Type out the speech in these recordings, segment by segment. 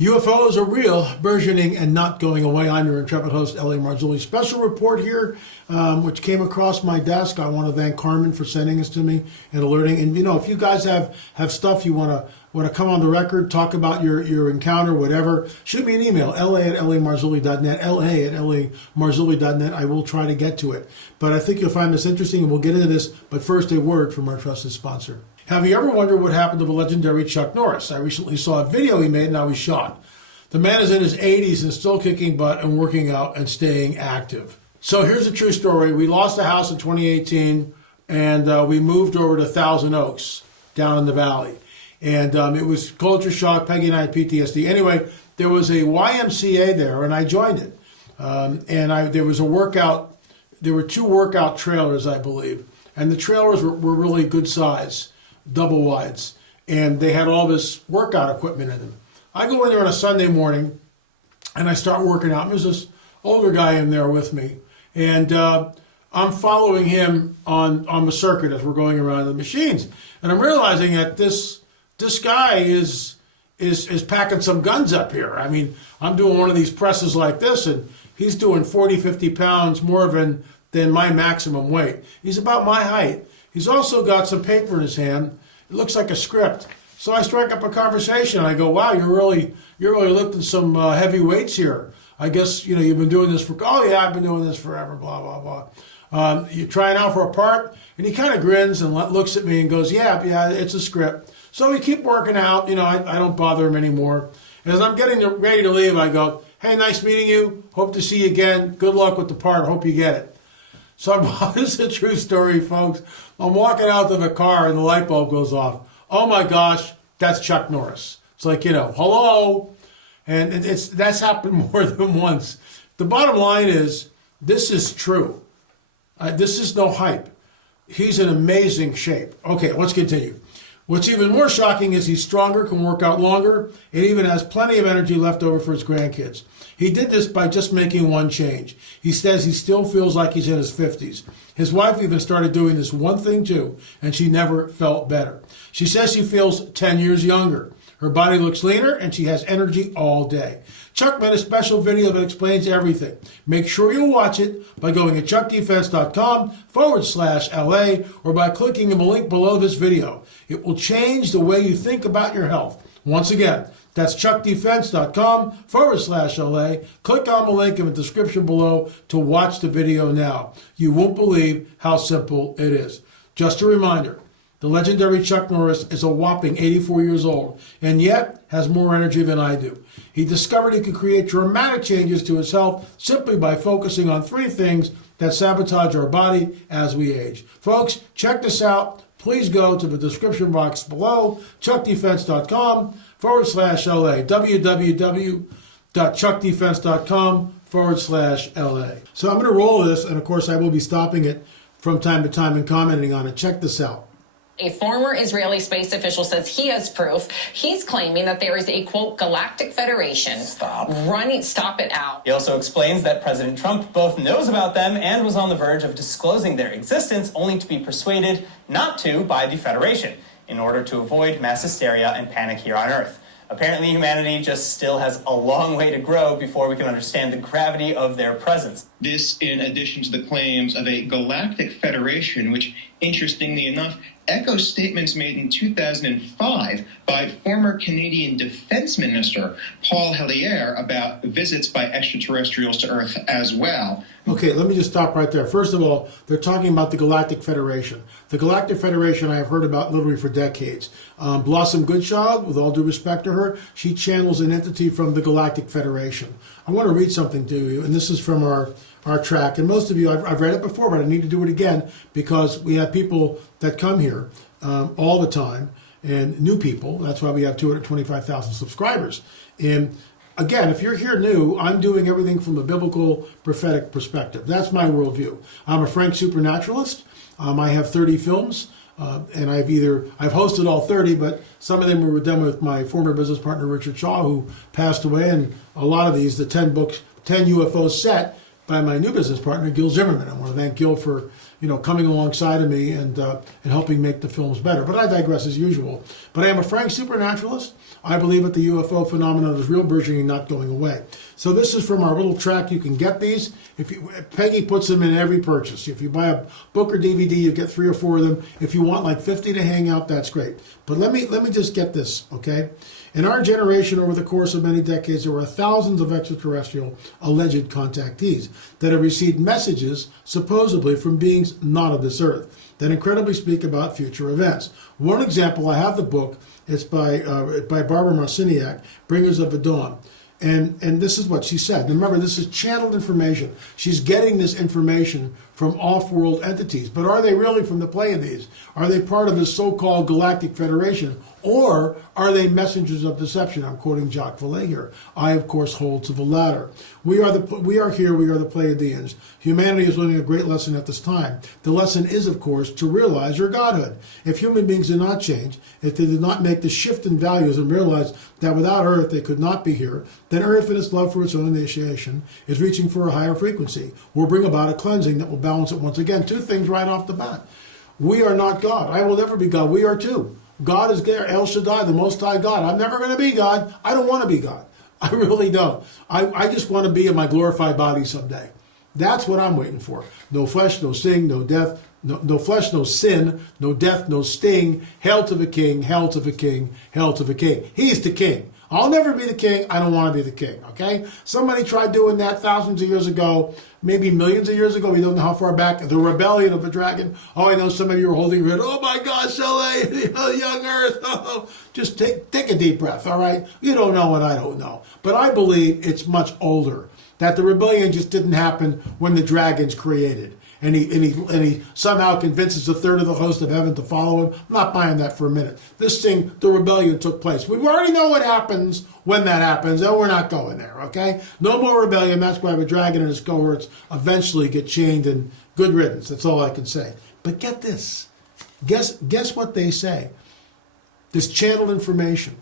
UFOs are real, burgeoning, and not going away. I'm your intrepid host, L.A. Marzulli. Special report here, which came across my desk. I want to thank Carmen for sending this to me and alerting. And, you know, if you guys have stuff you want to come on the record, talk about your encounter, whatever, shoot me an email, la@lamarzulli.net, la@lamarzulli.net. I will try to get to it. But I think you'll find this interesting, and we'll get into this. But first, a word from our trusted sponsor. Have you ever wondered what happened to the legendary Chuck Norris? I recently saw a video he made and how he shot. The man is in his 80s and still kicking butt and working out and staying active. So here's a true story. We lost a house in 2018 and we moved over to Thousand Oaks down in the valley. And it was culture shock. Peggy and I had PTSD. Anyway, there was a YMCA there and I joined it. There was a workout. There were 2 workout trailers, I believe. And the trailers were really good size, double wides, and they had all this workout equipment in them. I go in there on a Sunday morning, and I start working out. And there's this older guy in there with me, and I'm following him on the circuit as we're going around the machines, and I'm realizing that this guy is packing some guns up here. I mean, I'm doing one of these presses like this, and he's doing 40, 50 pounds more than my maximum weight. He's about my height. He's also got some paper in his hand. It looks like a script. So I strike up a conversation and I go, "Wow, you're really lifting some heavy weights here. I guess you've been doing this for." "Oh yeah, I've been doing this forever." Blah blah blah. "You trying out for a part?" And he kind of grins and looks at me and goes, "Yeah, it's a script." So we keep working out. I don't bother him anymore. And as I'm getting ready to leave, I go, "Hey, nice meeting you. Hope to see you again. Good luck with the part. Hope you get it." So this is a true story, folks. I'm walking out to the car and the light bulb goes off. Oh my gosh, that's Chuck Norris. It's like, hello. And that's happened more than once. The bottom line is, this is true. This is no hype. He's in amazing shape. Okay, let's continue. What's even more shocking is he's stronger, can work out longer, and even has plenty of energy left over for his grandkids. He did this by just making one change. He says he still feels like he's in his 50s. His wife even started doing this one thing too, and she never felt better. She says she feels 10 years younger. Her body looks leaner, and she has energy all day. Chuck made a special video that explains everything. Make sure you watch it by going to chuckdefense.com/LA or by clicking on the link below this video. It will change the way you think about your health. Once again, that's chuckdefense.com/LA. Click on the link in the description below to watch the video now. You won't believe how simple it is. Just a reminder, the legendary Chuck Norris is a whopping 84 years old and yet has more energy than I do. He discovered he could create dramatic changes to his health simply by focusing on 3 things that sabotage our body as we age. Folks, check this out. Please go to the description box below, chuckdefense.com/LA, www.chuckdefense.com/LA. So I'm going to roll this, and of course I will be stopping it from time to time and commenting on it. Check this out. A former Israeli space official says he has proof. He's claiming that there is a, quote, Galactic Federation stop it out. He also explains that President Trump both knows about them and was on the verge of disclosing their existence, only to be persuaded not to by the Federation in order to avoid mass hysteria and panic here on Earth. Apparently, humanity just still has a long way to grow before we can understand the gravity of their presence. This in addition to the claims of a Galactic Federation, which, interestingly enough, echoes statements made in 2005 by former Canadian Defense Minister Paul Hellyer about visits by extraterrestrials to Earth as well. Okay, let me just stop right there. First of all, they're talking about the Galactic Federation. The Galactic Federation I have heard about literally for decades. Blossom Goodchild, with all due respect to her, she channels an entity from the Galactic Federation. I want to read something to you, and this is from our track. And most of you, I've read it before, but I need to do it again because we have people that come here all the time, and new people. That's why we have 225,000 subscribers. And again, if you're here new, I'm doing everything from a biblical prophetic perspective. That's my worldview. I'm a frank supernaturalist. I have 30 films, and I've hosted all 30, but some of them were done with my former business partner, Richard Shaw, who passed away, and a lot of these, the 10 UFOs set by my new business partner, Gil Zimmerman. I want to thank Gil for coming alongside of me and helping make the films better. But I digress as usual. But I am a frank supernaturalist. I believe that the UFO phenomenon is real, burgeoning, not going away. So this is from our little track. You can get these. Peggy puts them in every purchase. If you buy a book or DVD, you get 3 or 4 of them. If you want like 50 to hang out, that's great. But let me just get this, okay? In our generation, over the course of many decades, there were thousands of extraterrestrial alleged contactees that have received messages, supposedly from beings not of this earth, that incredibly speak about future events. One example, I have the book. It's by Barbara Marciniak, Bringers of the Dawn. And this is what she said. And remember, this is channeled information. She's getting this information from off-world entities. But are they really from the Pleiades? Are they part of this so-called Galactic Federation? Or are they messengers of deception? I'm quoting Jacques Vallée here. I, of course, hold to the latter. We are the Pleiadians. Humanity is learning a great lesson at this time. The lesson is, of course, to realize your godhood. If human beings did not change, if they did not make the shift in values and realize that without Earth they could not be here, then Earth, in its love for its own initiation, is reaching for a higher frequency, will bring about a cleansing that will balance it once again. 2 things right off the bat. We are not God. I will never be God. We are too. God is there, El Shaddai, the Most High God. I'm never going to be God. I don't want to be God. I really don't. I just want to be in my glorified body someday. That's what I'm waiting for. No flesh, no sin, no death. No flesh, no sin, no death, no sting. Hail to the King, hail to the King, hail to the King. He's the King. I'll never be the king. I don't want to be the king, okay? Somebody tried doing that thousands of years ago, maybe millions of years ago. We don't know how far back. The rebellion of the dragon. Oh, I know some of you are holding your head. Oh, my gosh, LA, young earth. Oh, just take a deep breath, all right? You don't know what I don't know. But I believe it's much older, that the rebellion just didn't happen when the dragon's created. And he somehow convinces a third of the host of heaven to follow him. I'm not buying that for a minute. This thing, the rebellion took place. We already know what happens when that happens, and we're not going there, okay? No more rebellion. That's why the dragon and his cohorts eventually get chained, and good riddance. That's all I can say. But get this. Guess what they say. This channeled information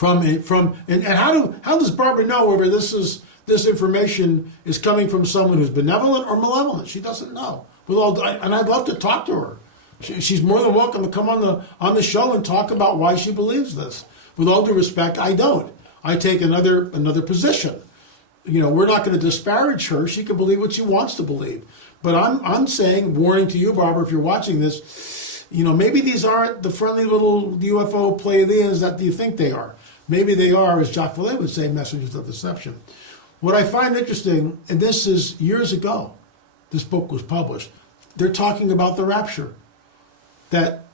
and how does Barbara know whether this information is coming from someone who's benevolent or malevolent? She doesn't know. And I'd love to talk to her. She's more than welcome to come on the show and talk about why she believes this. With all due respect, I don't. I take another position. We're not going to disparage her. She can believe what she wants to believe. But I'm saying, warning to you, Barbara, if you're watching this, maybe these aren't the friendly little UFO Pleiadians that you think they are. Maybe they are, as Jacques Vallée would say, messengers of deception. What I find interesting, and this is years ago, this book was published, they're talking about the rapture that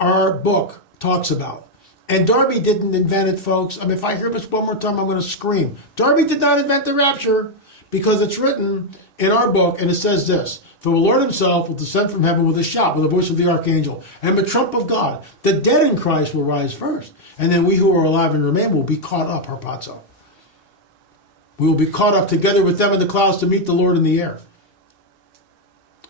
our book talks about. And Darby didn't invent it, folks. If I hear this one more time, I'm going to scream. Darby did not invent the rapture, because it's written in our book, and it says this: "For the Lord himself will descend from heaven with a shout, with the voice of the archangel, and the trump of God. The dead in Christ will rise first, and then we who are alive and remain will be caught up," harpazo. We will be caught up together with them in the clouds to meet the Lord in the air.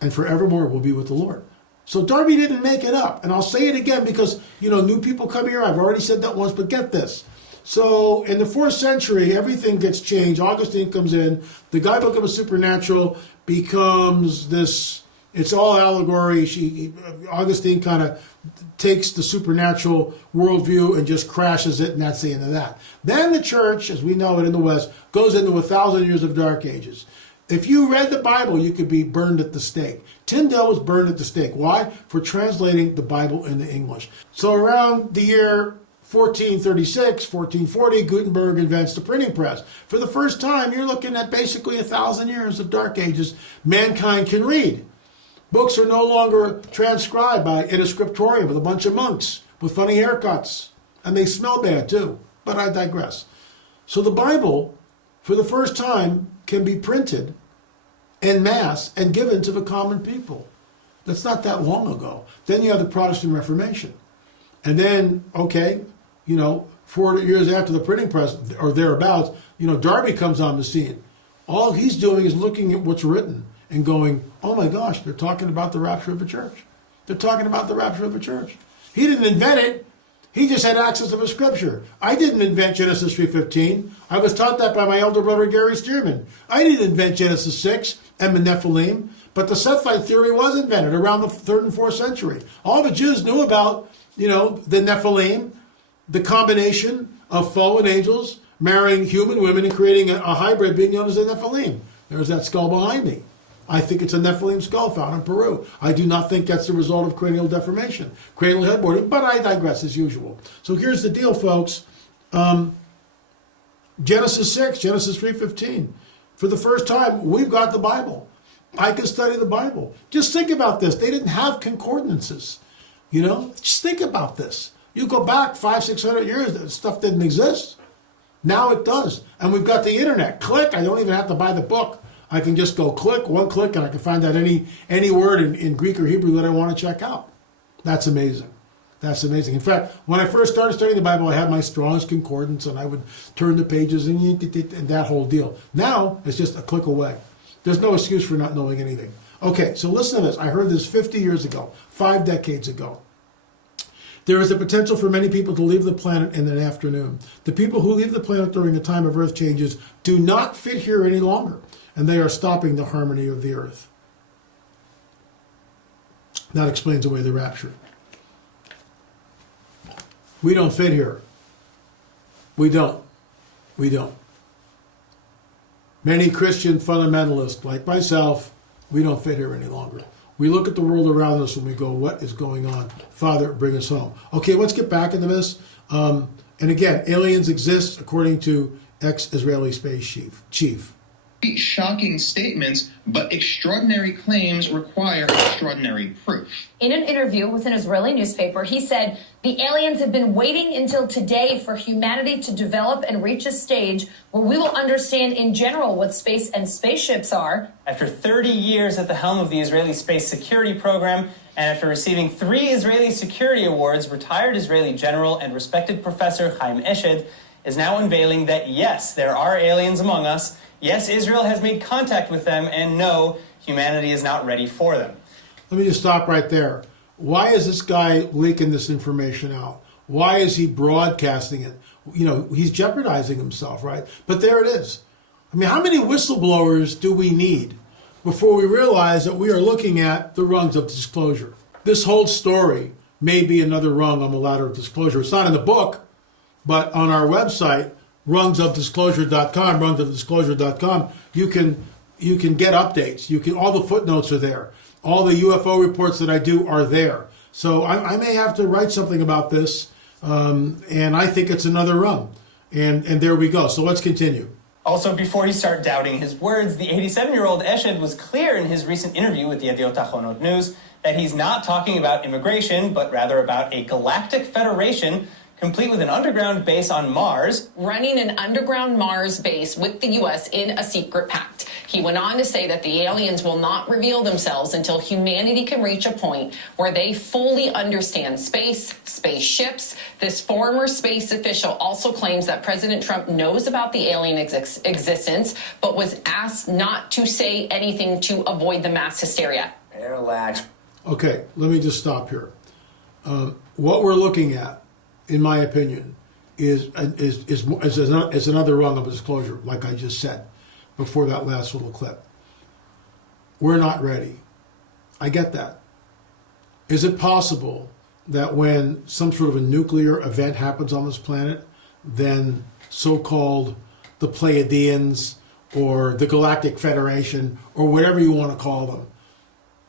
And forevermore we'll be with the Lord. So Darby didn't make it up. And I'll say it again because, new people come here. I've already said that once, but get this. So in the 4th century, everything gets changed. Augustine comes in. The guidebook of the supernatural becomes this, it's all allegory. Augustine kind of takes the supernatural worldview and just crashes it, and that's the end of that. Then the church, as we know it in the West, goes into 1,000 years of dark ages. If you read the Bible, you could be burned at the stake. Tyndale was burned at the stake. Why? For translating the Bible into English. So around the year 1436, 1440, Gutenberg invents the printing press. For the first time, you're looking at basically 1,000 years of dark ages. Mankind can read. Books are no longer transcribed in a scriptorium with a bunch of monks with funny haircuts. And they smell bad too. But I digress. So the Bible, for the first time, can be printed en masse and given to the common people. That's not that long ago. Then you have the Protestant Reformation. And then, 400 years after the printing press, or thereabouts, Darby comes on the scene. All he's doing is looking at what's written and going, oh my gosh, they're talking about the rapture of the church. They're talking about the rapture of the church. He didn't invent it. He just had access to the scripture. I didn't invent Genesis 3:15. I was taught that by my elder brother Gary Stearman. I didn't invent Genesis 6 and the Nephilim, but the Sethite theory was invented around the 3rd and 4th century. All the Jews knew about, the Nephilim, the combination of fallen angels marrying human women and creating a hybrid being known as the Nephilim. There's that skull behind me. I think it's a Nephilim skull found in Peru. I do not think that's the result of cranial deformation, cranial headboarding, but I digress as usual. So here's the deal, folks. Genesis 6, Genesis 3:15. For the first time, we've got the Bible. I can study the Bible. Just think about this. They didn't have concordances. Just think about this. You go back 500-600 years, that stuff didn't exist. Now it does. And we've got the internet. Click. I don't even have to buy the book. I can just go one click, and I can find out any word in Greek or Hebrew that I want to check out. That's amazing. That's amazing. In fact, when I first started studying the Bible, I had my Strong's Concordance, and I would turn the pages and that whole deal. Now, it's just a click away. There's no excuse for not knowing anything. Okay, so listen to this. I heard this 50 years ago, 5 decades ago. There is a potential for many people to leave the planet in an afternoon. The people who leave the planet during a time of Earth changes do not fit here any longer, and they are stopping the harmony of the Earth. That explains away the rapture. We don't fit here. We don't. Many Christian fundamentalists, like myself, we don't fit here any longer. We look at the world around us and we go, what is going on? Father, bring us home. Okay, let's get back into this. And again, aliens exist according to ex-Israeli space chief. Shocking statements, but extraordinary claims require extraordinary proof. In an interview with an Israeli newspaper, he said, the aliens have been waiting until today for humanity to develop and reach a stage where we will understand in general what space and spaceships are. After 30 years at the helm of the Israeli space security program, and after receiving 3 Israeli security awards, retired Israeli general and respected professor Chaim Eshed is now unveiling that yes, there are aliens among us. Yes, Israel has made contact with them, and no, humanity is not ready for them. Let me just stop right there. Why is this guy leaking this information out? Why is he broadcasting it? He's jeopardizing himself, right? But there it is. I mean, how many whistleblowers do we need before we realize that we are looking at the rungs of disclosure? This whole story may be another rung on the ladder of disclosure. It's not in the book, but on our website, rungsofdisclosure.com, you can get updates. All the footnotes are there. All the UFO reports that I do are there. So I may have to write something about this, and I think it's another rung. And there we go. So let's continue. Also, before you start doubting his words, the 87-year-old Eshed was clear in his recent interview with the Yediot Ahronot News that he's not talking about immigration, but rather about a Galactic Federation complete with an underground base on Mars. Running an underground Mars base with the U.S. in a secret pact. He went on to say that the aliens will not reveal themselves until humanity can reach a point where they fully understand space, spaceships. This former space official also claims that President Trump knows about the alien existence, but was asked not to say anything to avoid the mass hysteria. Relax. Okay, let me just stop here. What we're looking at, in my opinion, is another rung of disclosure, like I just said before that last little clip. We're not ready. I get that. Is it possible that when some sort of a nuclear event happens on this planet, then so-called the Pleiadians or the Galactic Federation or whatever you want to call them,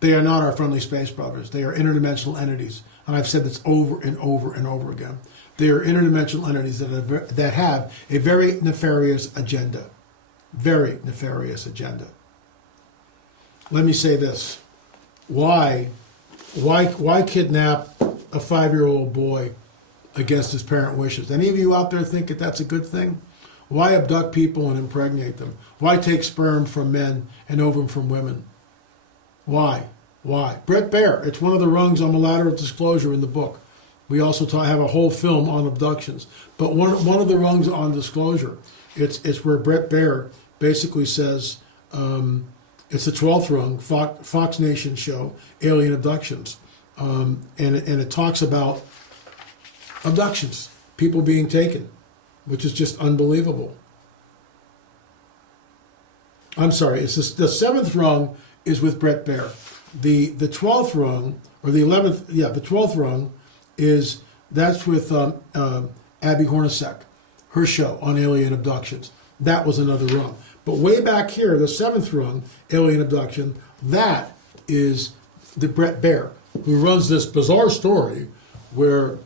they are not our friendly space brothers. They are interdimensional entities. And I've said this over and over and over again. They are interdimensional entities that have a very nefarious agenda. Very nefarious agenda. Let me say this. Why kidnap a 5-year-old boy against his parent wishes? Any of you out there think that that's a good thing? Why abduct people and impregnate them? Why take sperm from men and ovum from women? Why? Brett Baer, it's one of the rungs on the ladder of disclosure in the book. We also have a whole film on abductions. But one of the rungs on disclosure, it's where Brett Baer basically says, it's the 12th rung, Fox Nation show, alien abductions. And it talks about abductions, people being taken, which is just unbelievable. I'm sorry, it's this, the 7th rung is with Brett Baer. The 12th rung, or the 11th, yeah, the 12th rung that's with Abby Hornacek, her show on alien abductions. That was another rung. But way back here, the 7th rung, alien abduction, that is the Brett Baer, who runs this bizarre story where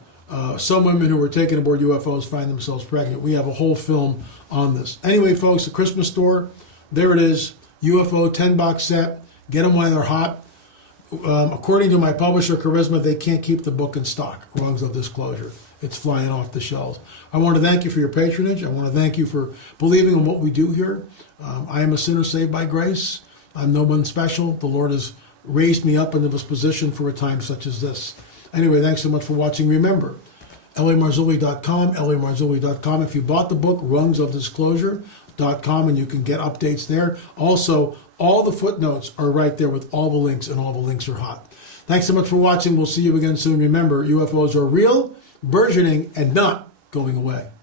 some women who were taken aboard UFOs find themselves pregnant. We have a whole film on this. Anyway, folks, the Christmas store, there it is, UFO 10-box set. Get them while they're hot. According to my publisher, Charisma, they can't keep the book in stock, Rungs of Disclosure. It's flying off the shelves. I want to thank you for your patronage. I want to thank you for believing in what we do here. I am a sinner saved by grace. I'm no one special. The Lord has raised me up into this position for a time such as this. Anyway, thanks so much for watching. Remember, lamarzulli.com, lamarzulli.com. If you bought the book, rungsofdisclosure.com, and you can get updates there. Also, all the footnotes are right there with all the links, and all the links are hot. Thanks so much for watching. We'll see you again soon. Remember, UFOs are real, burgeoning, and not going away.